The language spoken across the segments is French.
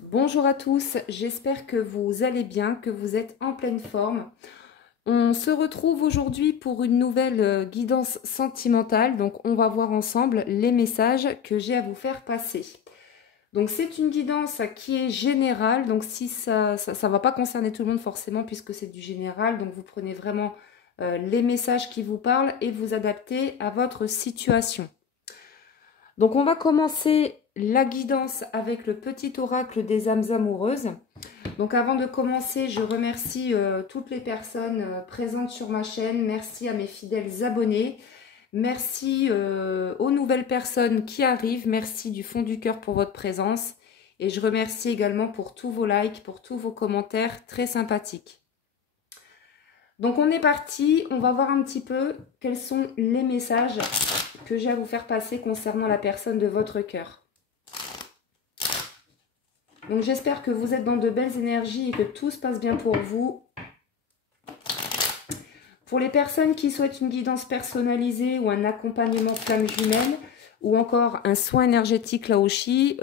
Bonjour à tous, j'espère que vous allez bien, que vous êtes en pleine forme. On se retrouve aujourd'hui pour une nouvelle guidance sentimentale. Donc on va voir ensemble les messages que j'ai à vous faire passer. Donc c'est une guidance qui est générale, donc si ça va pas concerner tout le monde forcément puisque c'est du général. Donc vous prenez vraiment les messages qui vous parlent et vous adaptez à votre situation. Donc on va commencer la guidance avec le petit oracle des âmes amoureuses. Donc avant de commencer, je remercie toutes les personnes présentes sur ma chaîne. Merci à mes fidèles abonnés. Merci aux nouvelles personnes qui arrivent. Merci du fond du cœur pour votre présence. Et je remercie également pour tous vos likes, pour tous vos commentaires très sympathiques. Donc on est parti, on va voir un petit peu quels sont les messages que j'ai à vous faire passer concernant la personne de votre cœur. Donc j'espère que vous êtes dans de belles énergies et que tout se passe bien pour vous. Pour les personnes qui souhaitent une guidance personnalisée ou un accompagnement flamme jumelle ou encore un soin énergétique Laoshi,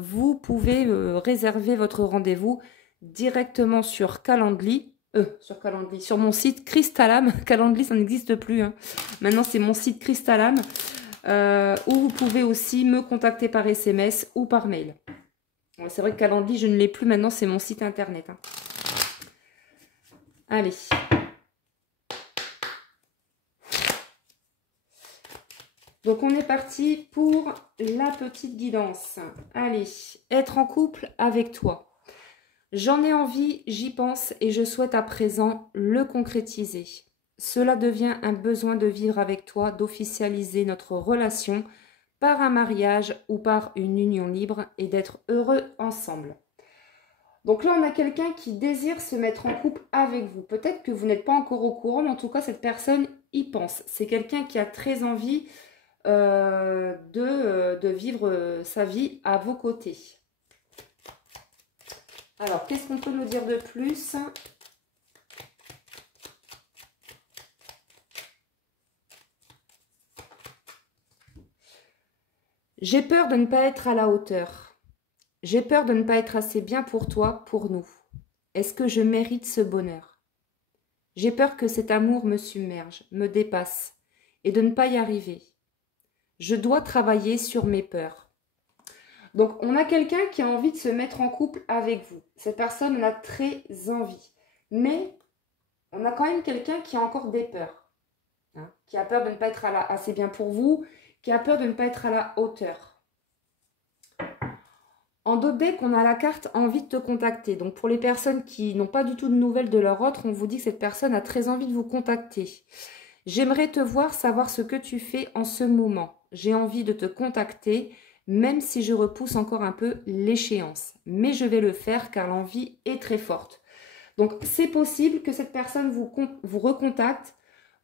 vous pouvez réserver votre rendez-vous directement sur Calendly. Sur mon site Crystallam. Calendly, ça n'existe plus. Hein. Maintenant, c'est mon site Crystallam. Où vous pouvez aussi me contacter par SMS ou par mail. C'est vrai que Calendly, je ne l'ai plus maintenant, c'est mon site internet. Hein. Allez. Donc, on est parti pour la petite guidance. Allez, être en couple avec toi. J'en ai envie, j'y pense et je souhaite à présent le concrétiser. Cela devient un besoin de vivre avec toi, d'officialiser notre relation par un mariage ou par une union libre et d'être heureux ensemble. Donc là, on a quelqu'un qui désire se mettre en couple avec vous. Peut-être que vous n'êtes pas encore au courant, mais en tout cas, cette personne y pense. C'est quelqu'un qui a très envie de vivre sa vie à vos côtés. Alors, qu'est-ce qu'on peut nous dire de plus ? J'ai peur de ne pas être à la hauteur. J'ai peur de ne pas être assez bien pour toi, pour nous. Est-ce que je mérite ce bonheur? J'ai peur que cet amour me submerge, me dépasse, et de ne pas y arriver. Je dois travailler sur mes peurs. Donc, on a quelqu'un qui a envie de se mettre en couple avec vous. Cette personne en a très envie. Mais, on a quand même quelqu'un qui a encore des peurs. Hein, qui a peur de ne pas être assez bien pour vous, qui a peur de ne pas être à la hauteur. En dos de deck, on a la carte envie de te contacter. Donc, pour les personnes qui n'ont pas du tout de nouvelles de leur autre, on vous dit que cette personne a très envie de vous contacter. J'aimerais te voir, savoir ce que tu fais en ce moment. J'ai envie de te contacter, même si je repousse encore un peu l'échéance. Mais je vais le faire car l'envie est très forte. Donc, c'est possible que cette personne vous recontacte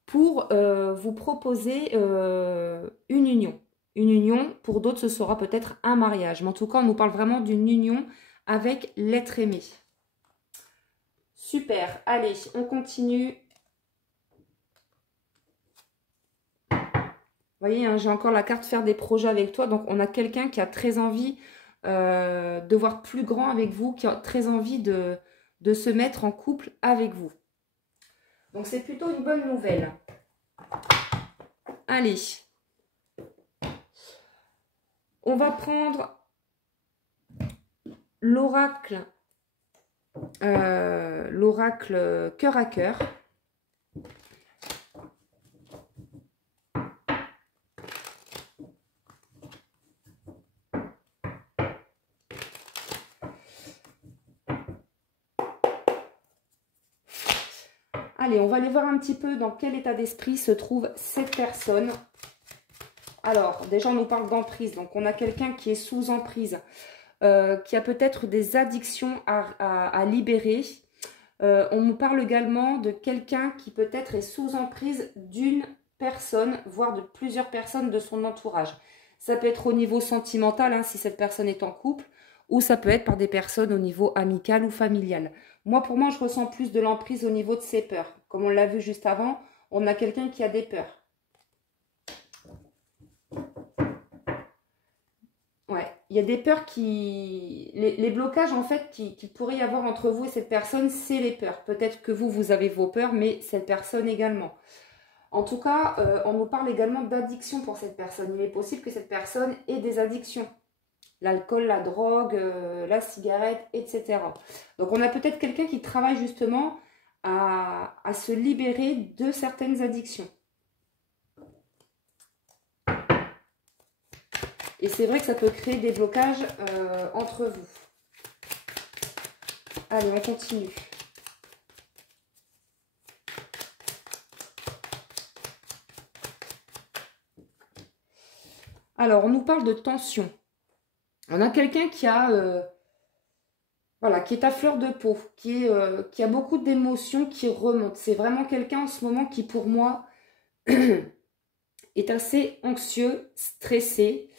pour vous proposer une union. Une union, pour d'autres, ce sera peut-être un mariage. Mais en tout cas, on nous parle vraiment d'une union avec l'être aimé. Super. Allez, on continue. Vous voyez, hein, j'ai encore la carte faire des projets avec toi. Donc, on a quelqu'un qui a très envie de voir plus grand avec vous, qui a très envie de se mettre en couple avec vous. Donc, c'est plutôt une bonne nouvelle. Allez. On va prendre l'oracle cœur à cœur. Allez, on va aller voir un petit peu dans quel état d'esprit se trouve cette personne. Alors, déjà, on nous parle d'emprise. Donc, on a quelqu'un qui est sous emprise, qui a peut-être des addictions à libérer. On nous parle également de quelqu'un qui peut-être est sous emprise d'une personne, voire de plusieurs personnes de son entourage. Ça peut être au niveau sentimental, hein, si cette personne est en couple, ou ça peut être par des personnes au niveau amical ou familial. Moi, pour moi, je ressens plus de l'emprise au niveau de ses peurs. Comme on l'a vu juste avant, on a quelqu'un qui a des peurs. Ouais. il y a des peurs qui... Les blocages, en fait, qu'il pourrait y avoir entre vous et cette personne, c'est les peurs. Peut-être que vous avez vos peurs, mais cette personne également. En tout cas, on nous parle également d'addiction pour cette personne. Il est possible que cette personne ait des addictions. L'alcool, la drogue, la cigarette, etc. Donc, on a peut-être quelqu'un qui travaille justement à se libérer de certaines addictions. Et c'est vrai que ça peut créer des blocages entre vous. Allez, on continue. Alors, on nous parle de tension. On a quelqu'un qui a, voilà, qui est à fleur de peau, qui a beaucoup d'émotions qui remontent. C'est vraiment quelqu'un en ce moment qui, pour moi, est assez anxieux, stressé,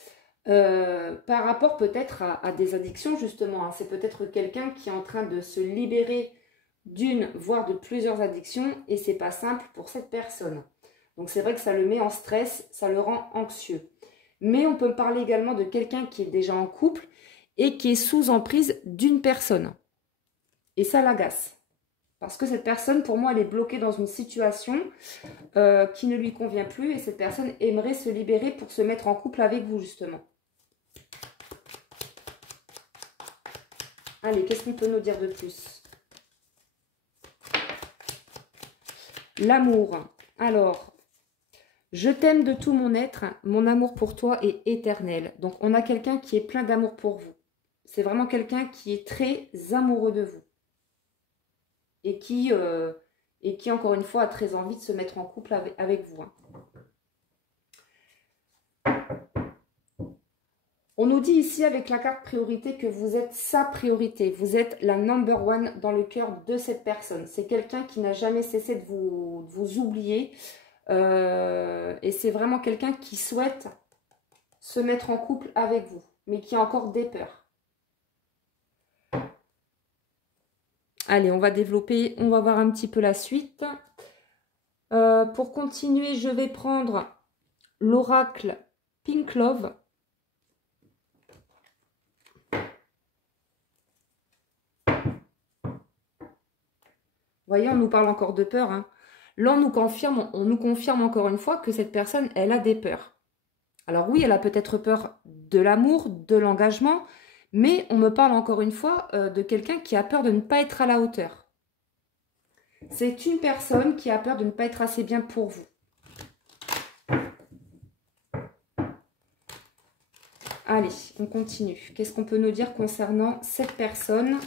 par rapport peut-être à des addictions, justement. Hein. C'est peut-être quelqu'un qui est en train de se libérer d'une, voire de plusieurs addictions, et c'est pas simple pour cette personne. Donc, c'est vrai que ça le met en stress, ça le rend anxieux. Mais on peut parler également de quelqu'un qui est déjà en couple et qui est sous emprise d'une personne. Et ça l'agace. Parce que cette personne, pour moi, elle est bloquée dans une situation qui ne lui convient plus. Et cette personne aimerait se libérer pour se mettre en couple avec vous, justement. Allez, qu'est-ce qu'on peut nous dire de plus? L'amour. Alors... Je t'aime de tout mon être, mon amour pour toi est éternel. Donc, on a quelqu'un qui est plein d'amour pour vous. C'est vraiment quelqu'un qui est très amoureux de vous. Et qui, encore une fois, a très envie de se mettre en couple avec vous. Hein. On nous dit ici, avec la carte priorité, que vous êtes sa priorité. Vous êtes la number one dans le cœur de cette personne. C'est quelqu'un qui n'a jamais cessé de vous oublier. Et c'est vraiment quelqu'un qui souhaite se mettre en couple avec vous, mais qui a encore des peurs. Allez, on va développer, on va voir un petit peu la suite. Pour continuer, je vais prendre l'oracle Pink Love. Vous voyez, on nous parle encore de peur, hein. Là, on nous confirme encore une fois que cette personne, elle a des peurs. Alors oui, elle a peut-être peur de l'amour, de l'engagement, mais on me parle encore une fois de quelqu'un qui a peur de ne pas être à la hauteur. C'est une personne qui a peur de ne pas être assez bien pour vous. Allez, on continue. Qu'est-ce qu'on peut nous dire concernant cette personne ?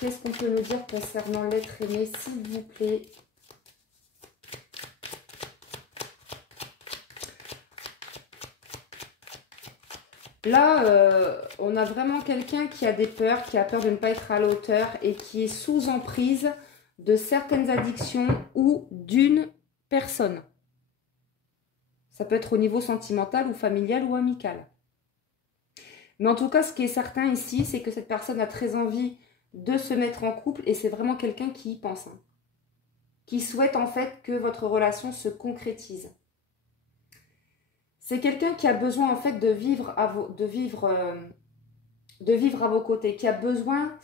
Qu'est-ce qu'on peut nous dire concernant l'être aimé, s'il vous plaît? Là, on a vraiment quelqu'un qui a des peurs, qui a peur de ne pas être à la hauteur et qui est sous emprise de certaines addictions ou d'une personne. Ça peut être au niveau sentimental ou familial ou amical. Mais en tout cas, ce qui est certain ici, c'est que cette personne a très envie de se mettre en couple et c'est vraiment quelqu'un qui y pense. Hein, qui souhaite en fait que votre relation se concrétise. C'est quelqu'un qui a besoin en fait de vivre à vos côtés, qui a besoin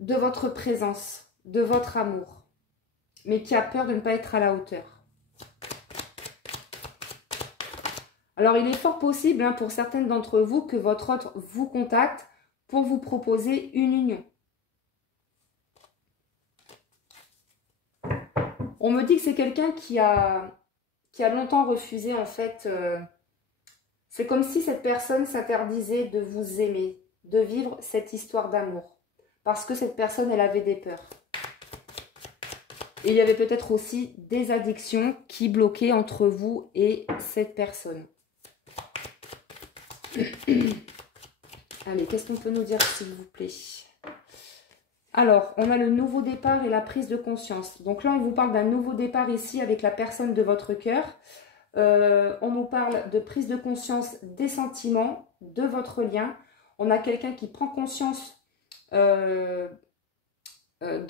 de votre présence, de votre amour, mais qui a peur de ne pas être à la hauteur. Alors, il est fort possible hein, pour certaines d'entre vous que votre autre vous contacte pour vous proposer une union. On me dit que c'est quelqu'un qui a longtemps refusé en fait. C'est comme si cette personne s'interdisait de vous aimer, de vivre cette histoire d'amour. Parce que cette personne, elle avait des peurs. Et il y avait peut-être aussi des addictions qui bloquaient entre vous et cette personne. Allez, qu'est-ce qu'on peut nous dire, s'il vous plaît? Alors, on a le nouveau départ et la prise de conscience. Donc là, on vous parle d'un nouveau départ ici avec la personne de votre cœur. On nous parle de prise de conscience des sentiments, de votre lien. On a quelqu'un qui prend conscience de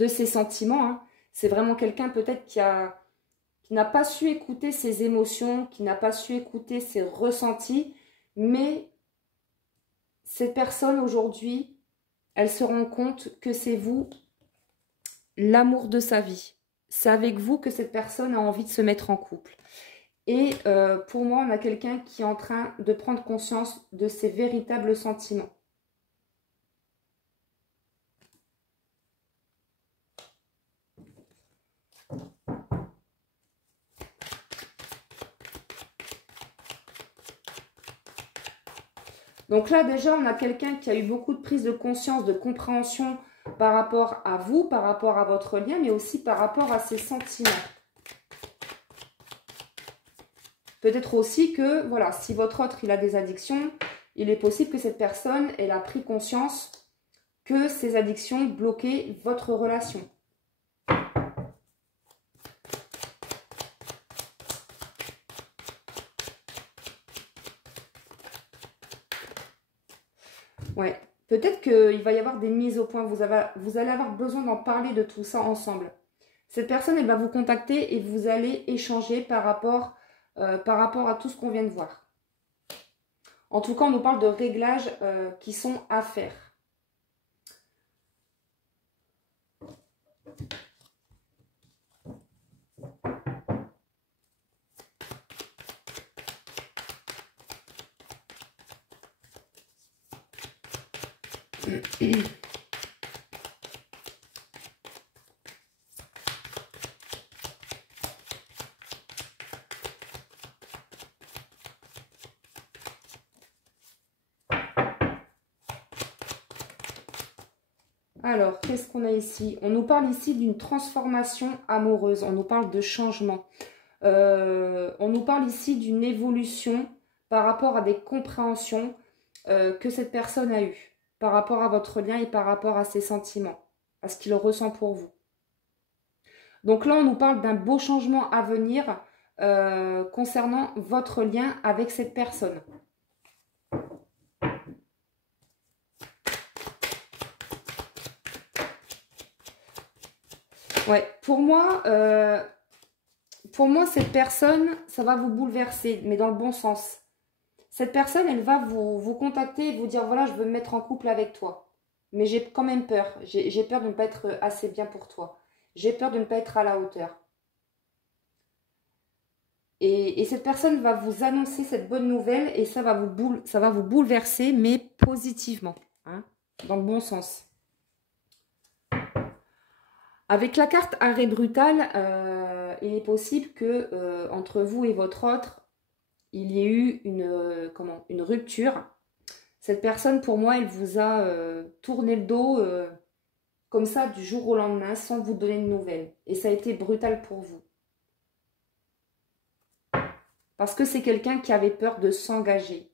ses sentiments. Hein. C'est vraiment quelqu'un peut-être qui n'a pas su écouter ses émotions, qui n'a pas su écouter ses ressentis, mais cette personne aujourd'hui, elle se rend compte que c'est vous, l'amour de sa vie. C'est avec vous que cette personne a envie de se mettre en couple. Et pour moi, on a quelqu'un qui est en train de prendre conscience de ses véritables sentiments. Donc là, déjà, on a quelqu'un qui a eu beaucoup de prise de conscience, de compréhension par rapport à vous, par rapport à votre lien, mais aussi par rapport à ses sentiments. Peut-être aussi que, voilà, si votre autre, il a des addictions, il est possible que cette personne, elle a pris conscience que ces addictions bloquaient votre relation. Ouais, peut-être qu'il va y avoir des mises au point. Vous allez avoir besoin d'en parler de tout ça ensemble. Cette personne, elle va vous contacter et vous allez échanger par rapport à tout ce qu'on vient de voir. En tout cas, on nous parle de réglages qui sont à faire. Alors, qu'est-ce qu'on a ici? On nous parle ici d'une transformation amoureuse. On nous parle de changement. On nous parle ici d'une évolution par rapport à des compréhensions que cette personne a eues, par rapport à votre lien et par rapport à ses sentiments, à ce qu'il ressent pour vous. Donc là, on nous parle d'un beau changement à venir concernant votre lien avec cette personne. Ouais, pour moi, cette personne, ça va vous bouleverser, mais dans le bon sens. Cette personne, elle va vous contacter et vous dire, voilà, je veux me mettre en couple avec toi. Mais j'ai quand même peur. J'ai peur de ne pas être assez bien pour toi. J'ai peur de ne pas être à la hauteur. Et cette personne va vous annoncer cette bonne nouvelle et ça va vous bouleverser, mais positivement, hein, dans le bon sens. Avec la carte arrêt brutal, il est possible que entre vous et votre autre, il y ait eu une rupture. Cette personne, pour moi, elle vous a tourné le dos comme ça du jour au lendemain sans vous donner de nouvelles. Et ça a été brutal pour vous. Parce que c'est quelqu'un qui avait peur de s'engager,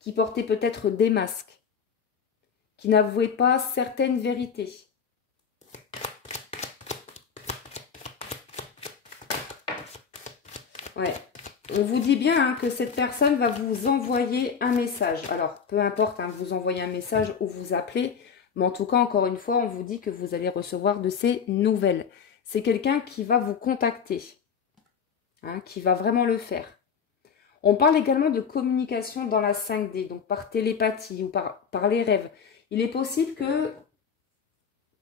qui portait peut-être des masques, qui n'avouait pas certaines vérités. Ouais. On vous dit bien hein, que cette personne va vous envoyer un message. Alors, peu importe, hein, vous envoyez un message ou vous appelez. Mais en tout cas, encore une fois, on vous dit que vous allez recevoir de ces nouvelles. C'est quelqu'un qui va vous contacter. Hein, qui va vraiment le faire. On parle également de communication dans la 5D. Donc, par télépathie ou par les rêves. Il est possible que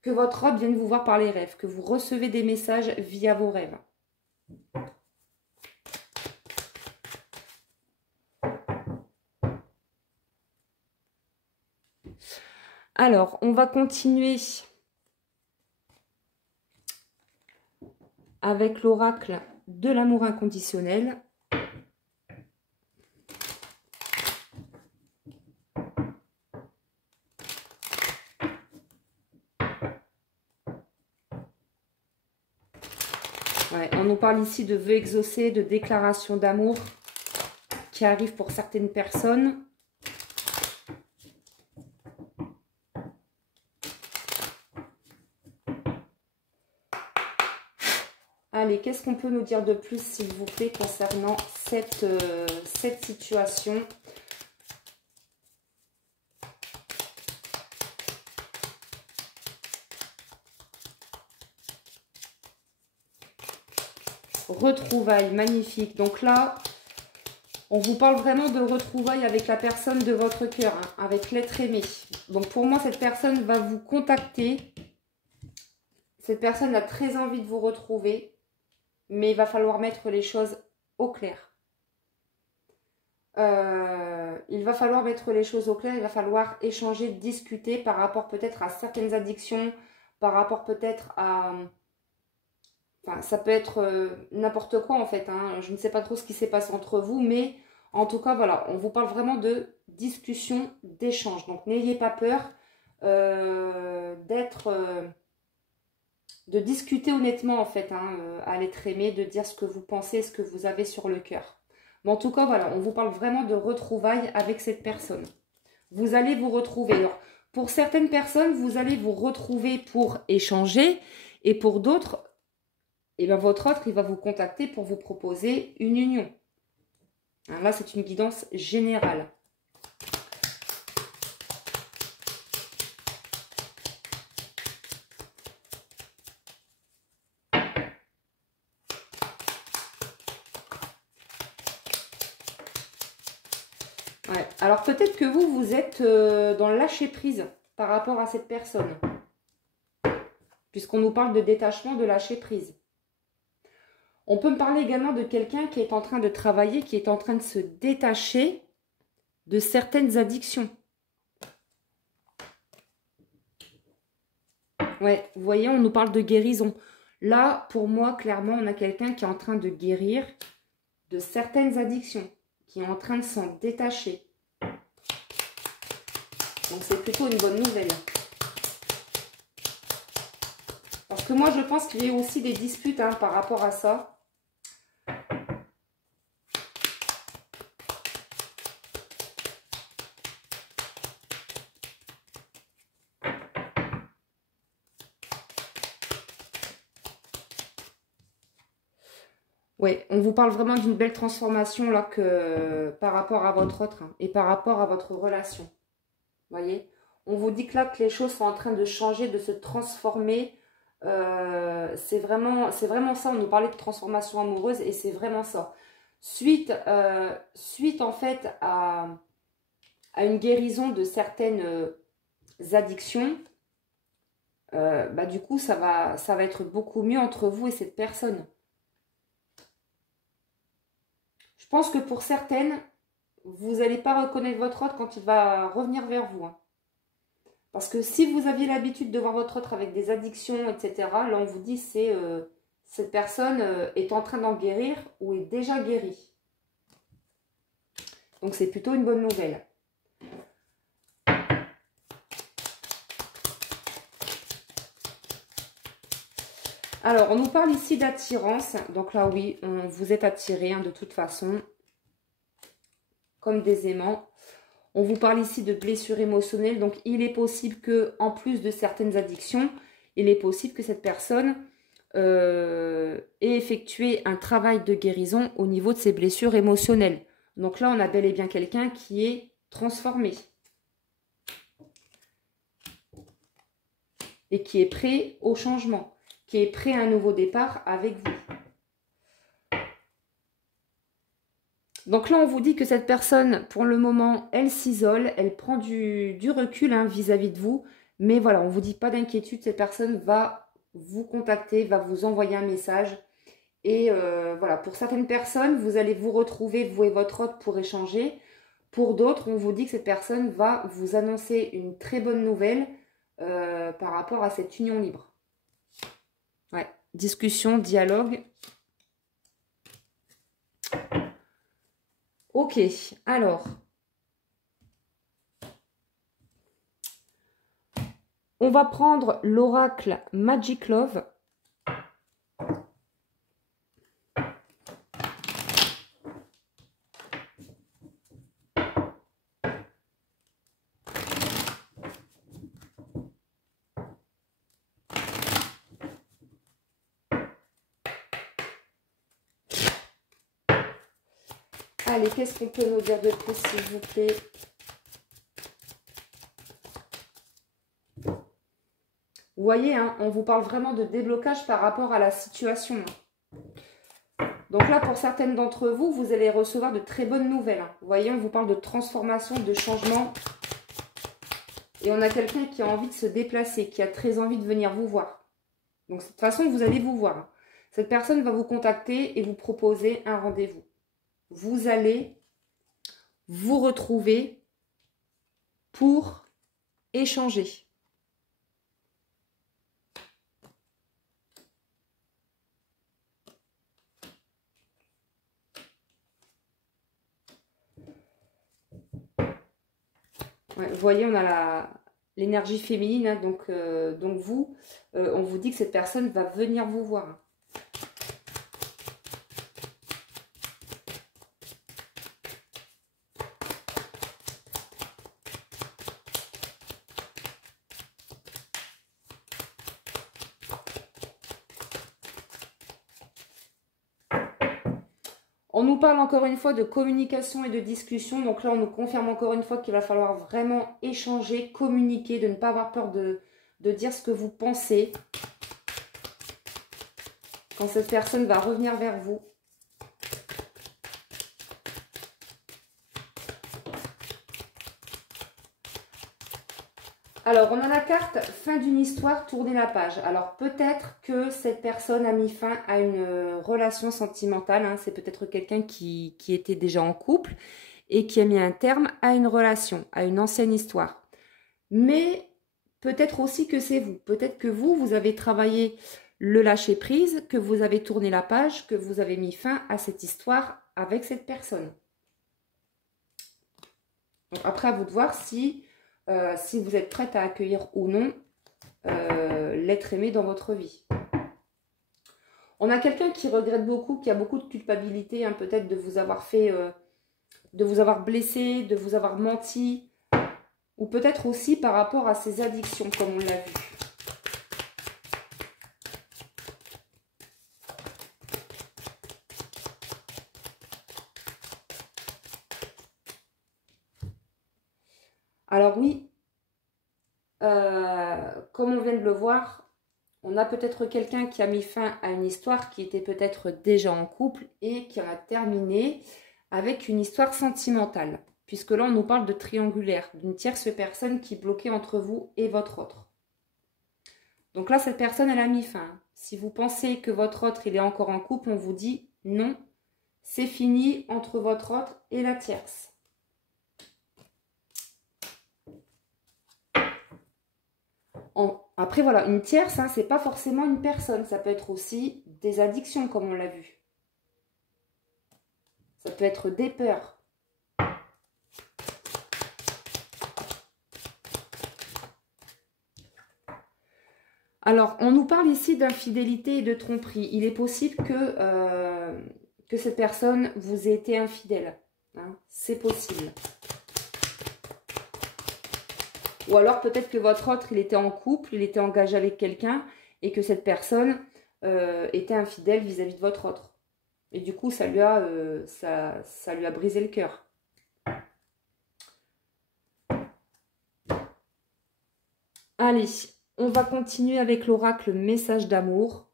votre autre vienne vous voir par les rêves. Que vous recevez des messages via vos rêves. Alors, on va continuer avec l'oracle de l'amour inconditionnel. Ouais, on nous parle ici de vœux exaucés, de déclarations d'amour qui arrivent pour certaines personnes. Allez, qu'est-ce qu'on peut nous dire de plus, s'il vous plaît, concernant cette situation? Retrouvailles, magnifique. Donc là, on vous parle vraiment de retrouvailles avec la personne de votre cœur, hein, avec l'être aimé. Donc pour moi, cette personne va vous contacter. Cette personne a très envie de vous retrouver, mais il va falloir mettre les choses au clair. Il va falloir mettre les choses au clair, il va falloir échanger, discuter par rapport peut-être à certaines addictions, par rapport peut-être à... Enfin, ça peut être n'importe quoi en fait, hein. Je ne sais pas trop ce qui s'est passé entre vous, mais en tout cas, voilà, on vous parle vraiment de discussion, d'échange. Donc, n'ayez pas peur de discuter honnêtement en fait, hein, à l'être aimé, de dire ce que vous pensez, ce que vous avez sur le cœur. Mais en tout cas, voilà, on vous parle vraiment de retrouvailles avec cette personne. Vous allez vous retrouver. Alors, pour certaines personnes, vous allez vous retrouver pour échanger, et pour d'autres, et bien votre autre, il va vous contacter pour vous proposer une union. Alors là, c'est une guidance générale. Ouais. Alors peut-être que vous, vous êtes dans le lâcher-prise par rapport à cette personne. Puisqu'on nous parle de détachement, de lâcher-prise. On peut me parler également de quelqu'un qui est en train de travailler, qui est en train de se détacher de certaines addictions. Ouais, vous voyez, on nous parle de guérison. Là, pour moi, clairement, on a quelqu'un qui est en train de guérir de certaines addictions, qui est en train de s'en détacher. Donc, c'est plutôt une bonne nouvelle. Parce que moi, je pense qu'il y a aussi des disputes hein, par rapport à ça. Oui, on vous parle vraiment d'une belle transformation là par rapport à votre autre hein, et par rapport à votre relation. Vous voyez, on vous dit que là que les choses sont en train de changer, de se transformer. C'est vraiment ça. On nous parlait de transformation amoureuse et c'est vraiment ça. Suite en fait à une guérison de certaines addictions, bah, du coup ça va être beaucoup mieux entre vous et cette personne. Je pense que pour certaines, vous n'allez pas reconnaître votre autre quand il va revenir vers vous. Hein. Parce que si vous aviez l'habitude de voir votre autre avec des addictions, etc., là on vous dit c'est cette personne est en train d'en guérir ou est déjà guérie. Donc c'est plutôt une bonne nouvelle. Alors, on nous parle ici d'attirance. Donc là, oui, vous êtes attirés hein, de toute façon, comme des aimants. On vous parle ici de blessures émotionnelles. Donc, il est possible que, en plus de certaines addictions, il est possible que cette personne ait effectué un travail de guérison au niveau de ses blessures émotionnelles. Donc là, on a bel et bien quelqu'un qui est transformé. Et qui est prêt au changement. Qui est prêt à un nouveau départ avec vous. Donc là, on vous dit que cette personne, pour le moment, elle s'isole, elle prend du recul hein, vis-à-vis de vous. Mais voilà, on ne vous dit pas d'inquiétude, cette personne va vous contacter, va vous envoyer un message. Et voilà, pour certaines personnes, vous allez vous retrouver, vous et votre autre, pour échanger. Pour d'autres, on vous dit que cette personne va vous annoncer une très bonne nouvelle par rapport à cette union libre. Ouais, discussion, dialogue. Ok, alors. On va prendre l'oracle Magic Love. Allez, qu'est-ce qu'on peut nous dire de plus, s'il vous plaît? Vous voyez, hein, on vous parle vraiment de déblocage par rapport à la situation. Donc là, pour certaines d'entre vous, vous allez recevoir de très bonnes nouvelles. Hein. Vous voyez, on vous parle de transformation, de changement. Et on a quelqu'un qui a envie de se déplacer, qui a très envie de venir vous voir. Donc de toute façon, vous allez vous voir. Hein. Cette personne va vous contacter et vous proposer un rendez-vous. Vous allez vous retrouver pour échanger. Ouais, vous voyez, on a l'énergie féminine, hein, donc vous, on vous dit que cette personne va venir vous voir. On nous parle encore une fois de communication et de discussion. Donc là, on nous confirme encore une fois qu'il va falloir vraiment échanger, communiquer, de ne pas avoir peur de dire ce que vous pensez. Quand cette personne va revenir vers vous. Alors, on a la carte fin d'une histoire, tourner la page. Alors, peut-être que cette personne a mis fin à une relation sentimentale. Hein. C'est peut-être quelqu'un qui était déjà en couple et qui a mis un terme à une relation, à une ancienne histoire. Mais peut-être aussi que c'est vous. Peut-être que vous avez travaillé le lâcher-prise, que vous avez tourné la page, que vous avez mis fin à cette histoire avec cette personne. Donc, après, à vous de voir si vous êtes prête à accueillir ou non l'être aimé dans votre vie. On a quelqu'un qui regrette beaucoup, qui a beaucoup de culpabilité, hein, peut-être de vous avoir fait, de vous avoir blessé, de vous avoir menti, ou peut-être aussi par rapport à ses addictions, comme on l'a vu. Alors oui, comme on vient de le voir, on a peut-être quelqu'un qui a mis fin à une histoire qui était peut-être déjà en couple et qui en a terminé avec une histoire sentimentale. Puisque là, on nous parle de triangulaire, d'une tierce personne qui bloquait entre vous et votre autre. Donc là, cette personne, elle a mis fin. Si vous pensez que votre autre, il est encore en couple, on vous dit non, c'est fini entre votre autre et la tierce. Après, voilà, une tierce, hein, c'est pas forcément une personne. Ça peut être aussi des addictions, comme on l'a vu. Ça peut être des peurs. Alors, on nous parle ici d'infidélité et de tromperie. Il est possible que cette personne vous ait été infidèle. Hein, c'est possible. Ou alors peut-être que votre autre, il était en couple, il était engagé avec quelqu'un et que cette personne était infidèle vis-à-vis de votre autre. Et du coup, ça lui a brisé le cœur. Allez, on va continuer avec l'oracle message d'amour.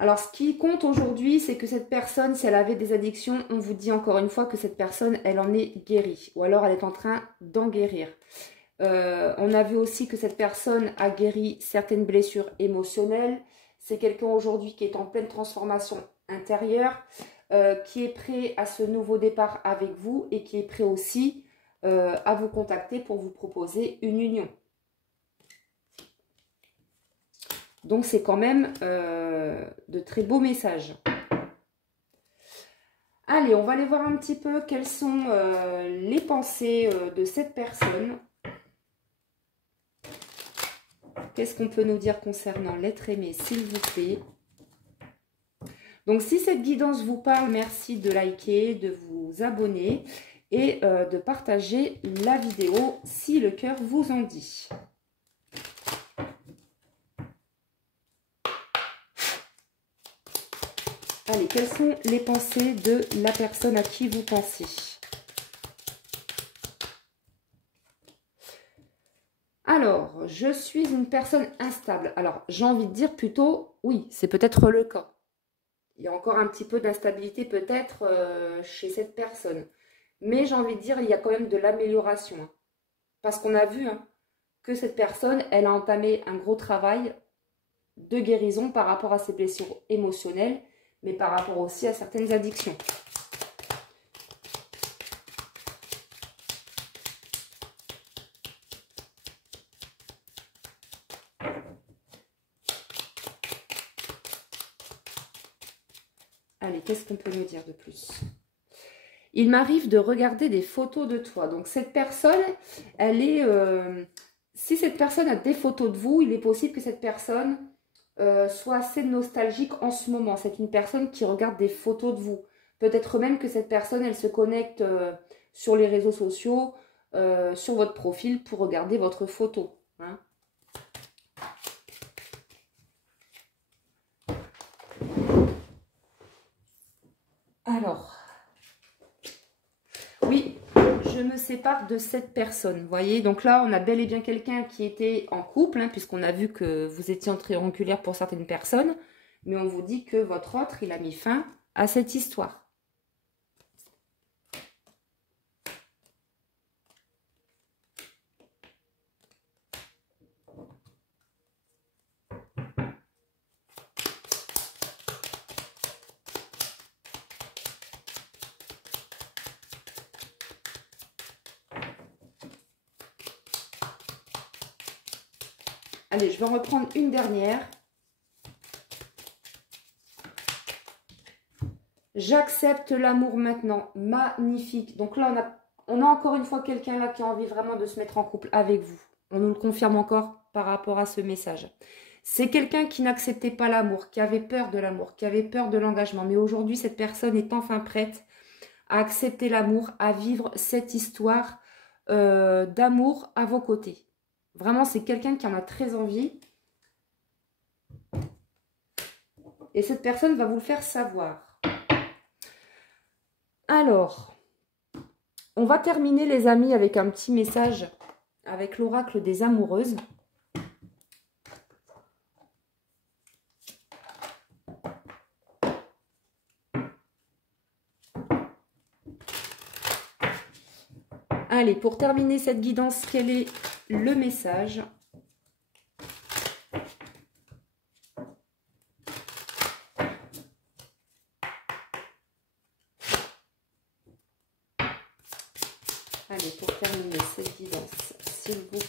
Alors, ce qui compte aujourd'hui, c'est que cette personne, si elle avait des addictions, on vous dit encore une fois que cette personne, elle en est guérie. Ou alors, elle est en train d'en guérir. On a vu aussi que cette personne a guéri certaines blessures émotionnelles. C'est quelqu'un aujourd'hui qui est en pleine transformation intérieure, qui est prêt à ce nouveau départ avec vous et qui est prêt aussi à vous contacter pour vous proposer une union. Donc, c'est quand même de très beaux messages. Allez, on va aller voir un petit peu quelles sont les pensées de cette personne. Qu'est-ce qu'on peut nous dire concernant l'être aimé, s'il vous plaît? Donc, si cette guidance vous parle, merci de liker, de vous abonner et de partager la vidéo si le cœur vous en dit. Allez, quelles sont les pensées de la personne à qui vous pensez? Alors, je suis une personne instable. Alors, j'ai envie de dire plutôt, oui, c'est peut-être le cas. Il y a encore un petit peu d'instabilité peut-être chez cette personne. Mais j'ai envie de dire, il y a quand même de l'amélioration. Hein. Parce qu'on a vu hein, que cette personne, elle a entamé un gros travail de guérison par rapport à ses blessures émotionnelles, mais par rapport aussi à certaines addictions. Allez, qu'est-ce qu'on peut nous dire de plus? Il m'arrive de regarder des photos de toi. Donc, cette personne, elle est... si cette personne a des photos de vous, il est possible que cette personne soit assez nostalgique en ce moment. C'est une personne qui regarde des photos de vous. Peut-être même que cette personne, elle se connecte sur les réseaux sociaux, sur votre profil pour regarder votre photo. Hein. Alors, oui, je me sépare de cette personne. Vous voyez, donc là, on a bel et bien quelqu'un qui était en couple, hein, puisqu'on a vu que vous étiez en triangulaire pour certaines personnes. Mais on vous dit que votre autre, il a mis fin à cette histoire. Allez, je vais en reprendre une dernière. J'accepte l'amour maintenant. Magnifique. Donc là, on a encore une fois quelqu'un là qui a envie vraiment de se mettre en couple avec vous. On nous le confirme encore par rapport à ce message. C'est quelqu'un qui n'acceptait pas l'amour, qui avait peur de l'amour, qui avait peur de l'engagement. Mais aujourd'hui, cette personne est enfin prête à accepter l'amour, à vivre cette histoire d'amour à vos côtés. Vraiment, c'est quelqu'un qui en a très envie. Et cette personne va vous le faire savoir. Alors, on va terminer les amis avec un petit message avec l'oracle des amoureuses. Allez, pour terminer cette guidance, quel est le message ? Allez, pour terminer cette guidance, s'il vous plaît.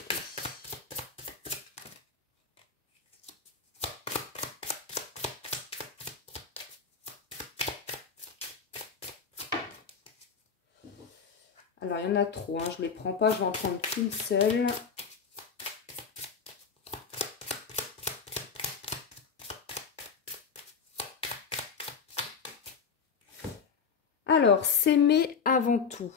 Alors, il y en a trop, hein, je ne les prends pas, je vais en prendre qu'une seule. Alors, s'aimer avant tout.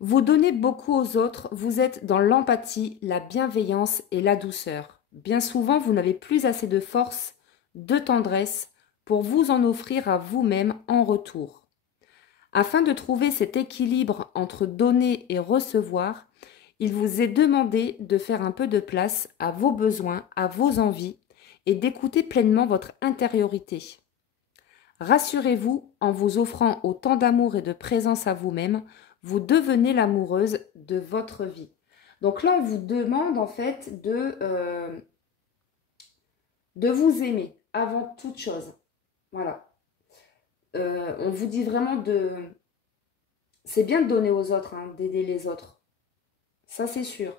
Vous donnez beaucoup aux autres, vous êtes dans l'empathie, la bienveillance et la douceur. Bien souvent, vous n'avez plus assez de force, de tendresse pour vous en offrir à vous-même en retour. Afin de trouver cet équilibre entre donner et recevoir, il vous est demandé de faire un peu de place à vos besoins, à vos envies et d'écouter pleinement votre intériorité. Rassurez-vous, en vous offrant autant d'amour et de présence à vous-même, vous devenez l'amoureuse de votre vie. Donc là, on vous demande en fait de vous aimer avant toute chose. Voilà. On vous dit vraiment de... C'est bien de donner aux autres, hein, d'aider les autres. Ça, c'est sûr.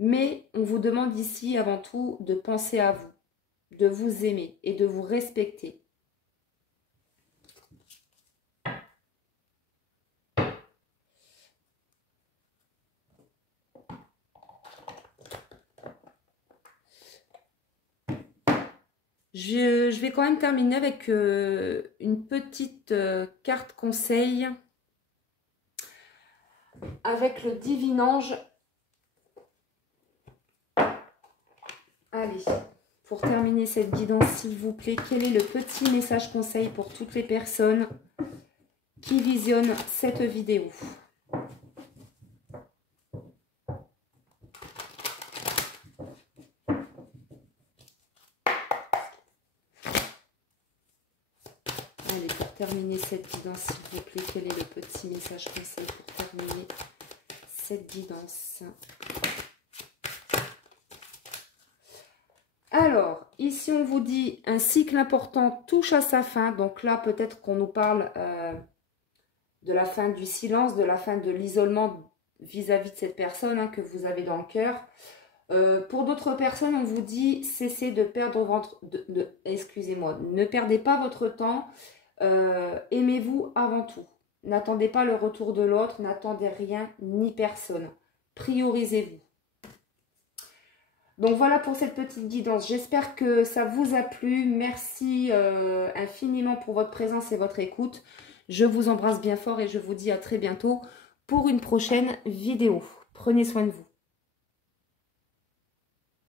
Mais on vous demande ici avant tout de penser à vous, de vous aimer et de vous respecter. Je vais quand même terminer avec une petite carte conseil avec le divin ange. Allez, Pour terminer cette guidance, s'il vous plaît, quel est le petit message conseil pour toutes les personnes qui visionnent cette vidéo? Allez, pour terminer cette guidance, s'il vous plaît, quel est le petit message conseil pour terminer cette guidance? Alors, ici, on vous dit un cycle important touche à sa fin. Donc là, peut-être qu'on nous parle de la fin du silence, de la fin de l'isolement vis-à-vis de cette personne que vous avez dans le cœur. Pour d'autres personnes, on vous dit cessez de perdre votre... excusez-moi, ne perdez pas votre temps. Aimez-vous avant tout. N'attendez pas le retour de l'autre, n'attendez rien ni personne. Priorisez-vous. Donc voilà pour cette petite guidance. J'espère que ça vous a plu. Merci infiniment pour votre présence et votre écoute. Je vous embrasse bien fort et je vous dis à très bientôt pour une prochaine vidéo. Prenez soin de vous.